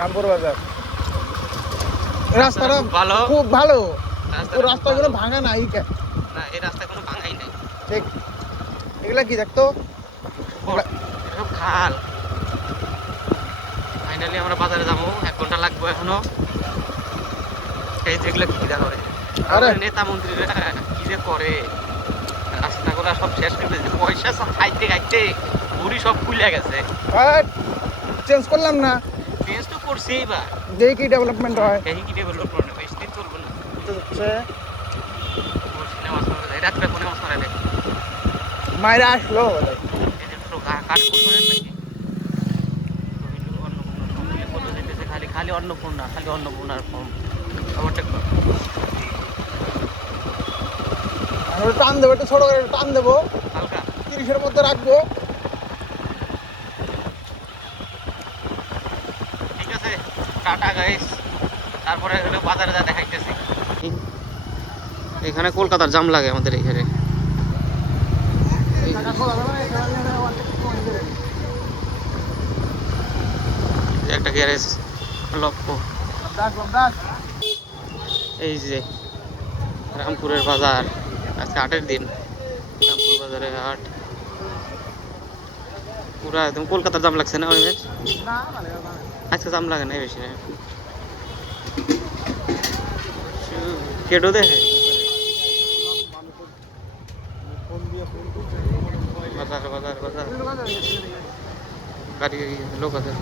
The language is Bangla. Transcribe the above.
রামপুর বাজার রাস্তাটা ভালো, খুব ভালো। রাস্তাগুলো ভাঙা নাই কেন? না, এই রাস্তা কোনো ভাঙাই নাই। ঠিক। এগুলা কি দেখতো? সব খাল। ফাইনালি আমরা বাজারে যাবো, 1 ঘন্টা লাগবে এখনো। এই যেগুলো কি দেখো, আরে নেতা মন্ত্রীরা কি যে করে, রাস্তাগুলো সব শেষ করে দিয়েছে। পয়সা সব খাইতে খাইতে বুড়ি সব খুলে গেছে। চেঞ্জ করলাম না, চেঞ্জ তো করছি এইবার। দেখি কি ডেভেলপমেন্ট হয়। দেখি কি ডেভেলপমেন্ট হবে, বেশি দিন চলবে না। সিনেমা চলবে, রাত্রে ফোনে মাছ মারা নেই। মায়েরা আসলো এই যে কাঠ কুটুরের নাকি খালি খালি অন্নপূর্ণা, খালি অন্নপূর্ণার ফর্ম ওভারটেক কর। টান দেবো, একটু ছোট করে টান দেবো, হালকা 30-এর মধ্যে রাখবো। ঠিক আছে, টাটা গাইস। তারপরে বাজারে যা দেখাইতেছি। এখানে কলকাতার জাম লাগে আমাদের এখানে। একটা গ্যারেজ লক্ষ্য। এই যে রামপুরের বাজার, আজকে হাটের দিন। রামপুর বাজারে হাট পুরা একদম কলকাতার দাম লাগছে না অনেক। আজকে দাম লাগে না বেশি, কেটো দেখে বাজার বাজার বাজার গাড়ি লোক আছে।